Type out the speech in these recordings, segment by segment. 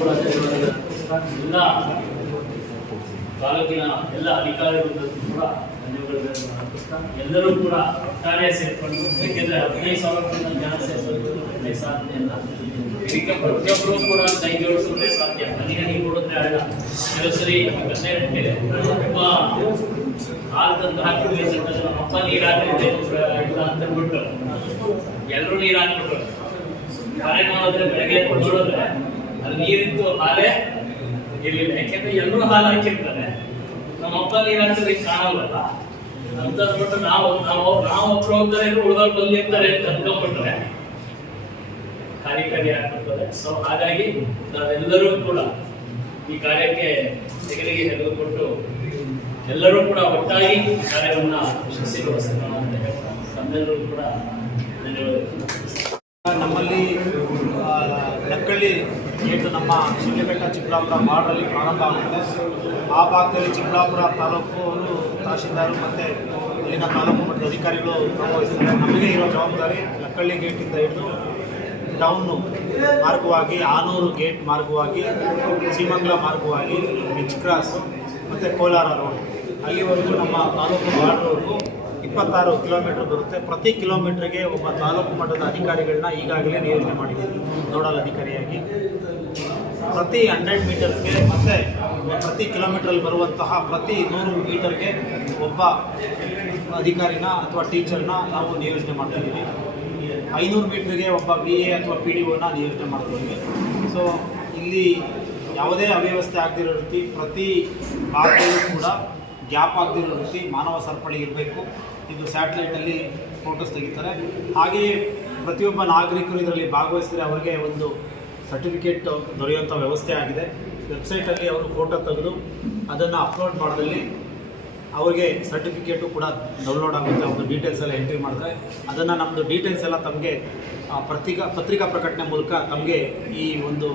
ಕೂಡ ಎಲ್ಲ ತಾಲೂಕಿನ ಎಲ್ಲ ಅಧಿಕಾರಿಗಳು ಕೂಡ ಧನ್ಯವಾದಗಳನ್ನು ಅರ್ಪಿಸ್ತಾ ಎಲ್ಲರೂ ಕೂಡ ಕಾರ್ಯ ಸೇರಿಕೊಂಡು, ಏಕೆಂದರೆ 15,000 ಜನ ಸೇರಿಸೋದು ಸಾಧ್ಯ ಇಲ್ಲ. ಇದಕ್ಕೆ ಪ್ರತಿಯೊಬ್ಬರು ಕೂಡ ಕೈ ಜೋಡಿಸೋದೇ ಸಾಧ್ಯ. ಮನೆಗೆ ಕೊಡೋದ್ರೆ ಆಗಲ್ಲ. ಕೆಲವು ಸರಿ ತುಂಬ ಹಾಲು ತಂದು ಹಾಕಿದ್ರೆ ನಮ್ಮಪ್ಪ ನೀರು ಹಾಕಿದ್ರೆ ಇಲ್ಲ ಅಂತ ಬಿಟ್ಟು ಎಲ್ಲರೂ ನೀರು ಹಾಕ್ಬಿಟ್ರು. ಕಾರ್ಯ ಮಾಡಿದ್ರೆ ಬೆಳಗ್ಗೆ ನೋಡಿದ್ರೆ ಅಲ್ಲಿ ನೀರಿದ್ದು ಹಾಲೇ ಇರಲಿಲ್ಲ. ಯಾಕೆಂದ್ರೆ ಎಲ್ಲರೂ ಹಾಲು ಹಾಕಿರ್ತಾರೆ, ನಮ್ಮಪ್ಪ ನೀರು ಹಾಕಿದ್ರೆ ಕಾಣಲ್ವಲ್ಲ ಅಂತ ಅಂದ್ಬಿಟ್ಟು ನಾವು ಒಬ್ರು ಹೋಗ್ತಾರೆ, ಉಳಿದವ್ರು ಬಂದಿರ್ತಾರೆ ಅಂತ ಅಂದ್ಕೊಂಡ್ಬಿಟ್ರೆ ಕಾರ್ಯ ಆಗ್ಬಿಡ್ತದೆ. ಸೊ ಹಾಗಾಗಿ ನಾವೆಲ್ಲರೂ ಕೂಡ ಈ ಕಾರ್ಯಕ್ಕೆ ತೆಗೆದಿಗೆ ತೆಗೆದುಕೊಟ್ಟು ಎಲ್ಲರೂ ಕೂಡ ಒಟ್ಟಾಗಿ ಕಾರ್ಯವನ್ನ ಯಶಸ್ವಿಗೊಳಿಸೋಣ ಅಂತ ಹೇಳ್ತಾ ತಮ್ಮೆಲ್ಲರೂ ಕೂಡ ನಮ್ಮಲ್ಲಿ ಲಕ್ಕಳ್ಳಿ ಗೇಟು ನಮ್ಮ ಶಿಡ್ಲಘಟ್ಟ ಚಿಕ್ಕಬಳ್ಳಾಪುರ ಬಾರ್ಡ್ರಲ್ಲಿ ಪ್ರಾರಂಭ ಆಗುತ್ತೆ. ಆ ಭಾಗದಲ್ಲಿ ಚಿಕ್ಕಬಳ್ಳಾಪುರ ತಾಲೂಕು ತಹಶೀಲ್ದಾರು ಮತ್ತು ಇಲ್ಲಿನ ತಾಲೂಕು ಮಟ್ಟದ ಅಧಿಕಾರಿಗಳು ಭಾಗವಹಿಸ್ತಾರೆ. ನಮಗೆ ಇರೋ ಜವಾಬ್ದಾರಿ ಲಕ್ಕಳ್ಳಿ ಗೇಟಿಂದ ಹಿಡಿದು ಟೌನು ಮಾರ್ಗವಾಗಿ, ಆನೂರು ಗೇಟ್ ಮಾರ್ಗವಾಗಿ, ಶ್ರೀಮಂಗಲ ಮಾರ್ಗವಾಗಿ, ರಿಚ್ ಕ್ರಾಸ್ ಮತ್ತು ಕೋಲಾರ ರೋಡ್ ಅಲ್ಲಿವರೆಗೂ ನಮ್ಮ ತಾಲೂಕು ಬಾರ್ಡ್ರವರೆಗೂ 26 ಕಿಲೋಮೀಟರ್ ಬರುತ್ತೆ. ಪ್ರತಿ ಕಿಲೋಮೀಟ್ರಿಗೆ ಒಬ್ಬ ತಾಲೂಕು ಮಟ್ಟದ ಅಧಿಕಾರಿಗಳನ್ನ ಈಗಾಗಲೇ ನಿಯೋಜನೆ ಮಾಡಿದ್ದೀವಿ ನೋಡಲ್ ಅಧಿಕಾರಿಯಾಗಿ. ಪ್ರತಿ 100 ಮೀಟರ್ಸ್ಗೆ ಮತ್ತು ಪ್ರತಿ ಕಿಲೋಮೀಟ್ರಲ್ಲಿ ಬರುವಂತಹ ಪ್ರತಿ 100 ಮೀಟರ್ಗೆ ಒಬ್ಬ ಅಧಿಕಾರಿನ ಅಥವಾ ಟೀಚರ್ನ ನಾವು ನಿಯೋಜನೆ ಮಾಡ್ತಿದ್ದೀವಿ. 500 ಮೀಟ್ರಿಗೆ ಒಬ್ಬ VA ಅಥವಾ PDOನ ನಿಯೋಜನೆ ಮಾಡ್ತಿದ್ದೀವಿ. ಸೊ ಇಲ್ಲಿ ಯಾವುದೇ ಅವ್ಯವಸ್ಥೆ ಆಗದಿರೋ ರೀತಿ ಪ್ರತಿ ಭಾಗದಲ್ಲೂ ಕೂಡ ಗ್ಯಾಪ್ ಆಗದಿರೋ ರೀತಿ ಮಾನವ ಸರಪಳಿ ಇರಬೇಕು. ಇದು ಸ್ಯಾಟಲೈಟಲ್ಲಿ ಫೋಟೋಸ್ ತೆಗಿತಾರೆ. ಹಾಗೆಯೇ ಪ್ರತಿಯೊಬ್ಬ ನಾಗರಿಕರು ಇದರಲ್ಲಿ ಭಾಗವಹಿಸಿದರೆ ಅವರಿಗೆ ಒಂದು ಸರ್ಟಿಫಿಕೇಟ್ ದೊರೆಯುವಂಥ ವ್ಯವಸ್ಥೆ ಆಗಿದೆ. ವೆಬ್ಸೈಟಲ್ಲಿ ಅವರು ಫೋಟೋ ತೆಗೆದು ಅದನ್ನು ಅಪ್ಲೋಡ್ ಮಾಡೋದಲ್ಲಿ ಅವರಿಗೆ ಸರ್ಟಿಫಿಕೇಟು ಕೂಡ ಡೌನ್ಲೋಡ್ ಆಗುತ್ತೆ. ಅವ್ರದ್ದು ಡೀಟೇಲ್ಸ್ ಎಲ್ಲ ಎಂಟ್ರಿ ಮಾಡಿದ್ರೆ ಅದನ್ನು ನಮ್ಮದು ಡೀಟೇಲ್ಸ್ ಎಲ್ಲ ತಮಗೆ ಪತ್ರಿಕಾ ಪ್ರಕಟಣೆ ಮೂಲಕ ತಮಗೆ ಈ ಒಂದು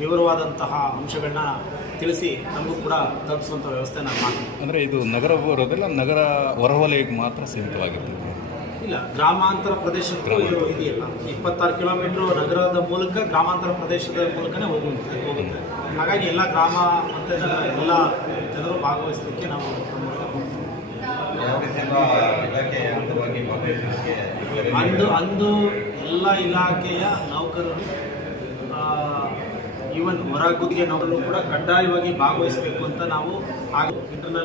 ವಿವರವಾದಂತಹ ಅಂಶಗಳನ್ನ ತಿಳಿಸಿ ನಮಗೂ ಕೂಡ ತಲುಪಿಸುವಂಥ ವ್ಯವಸ್ಥೆ ನಾನು ಮಾಡ್ತೀನಿ. ಅಂದರೆ ಇದು ನಗರ ಬರೋದಿಲ್ಲ, ನಗರ ಹೊರವಲಯಕ್ಕೆ ಮಾತ್ರ ಸೀಮಿತವಾಗಿರ್ತದೆ? ಇಲ್ಲ, ಗ್ರಾಮಾಂತರ ಪ್ರದೇಶಕ್ಕೂ ಇದೆಯಲ್ಲ. 26 ಕಿಲೋಮೀಟ್ರು ನಗರದ ಮೂಲಕ ಗ್ರಾಮಾಂತರ ಪ್ರದೇಶದ ಮೂಲಕನೇ ಹೋಗುತ್ತೆ. ಹಾಗಾಗಿ ಎಲ್ಲ ಗ್ರಾಮ ಮತ್ತು ಎಲ್ಲ ಜನರು ಭಾಗವಹಿಸಲಿಕ್ಕೆ ನಾವು ಅಂದು ಎಲ್ಲ ಇಲಾಖೆಯ ನೌಕರರು, ಈವನ್ ಹೊರ ಗುತ್ತಿಗೆ ನೌಕರರು ಕೂಡ ಕಡ್ಡಾಯವಾಗಿ ಭಾಗವಹಿಸಬೇಕು ಅಂತ ನಾವು ಇಂಟರ್ನಲ್